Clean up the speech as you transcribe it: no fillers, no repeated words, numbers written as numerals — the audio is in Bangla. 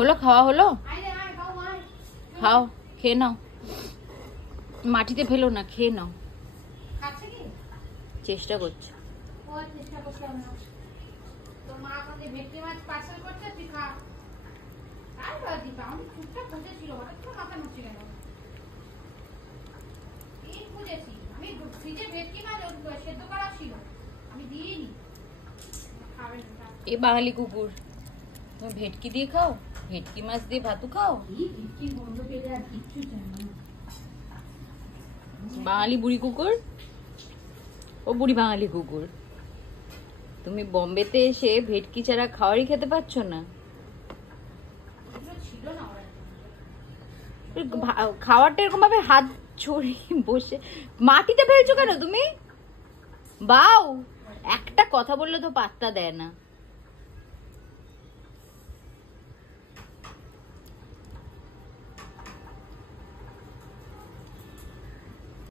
হলো খাওয়া হলো? খাও, খেয়ে নাও, মাটিতে ফেলো না, খেয়ে নাও। চেষ্টা করছে। এ বাঙালি কুকুর, তুমি ভেটকি দিয়ে খাও, ভেটকি মাছ দিয়ে ভাতু খাও। বাঙালি বুড়ি কুকুর, ও বুড়ি বাঙালি কুকুর, তুমি বোম্বেতে এসে ভেটকি ছাড়া খাওয়ারই খেতে পাচ্ছ না? খাওয়ারটা এরকম ভাবে হাত ছড়িয়ে বসে মাটিতে ফেলছো কেন তুমি? বাউ, একটা কথা বললে তো পাত্তা দেয় না।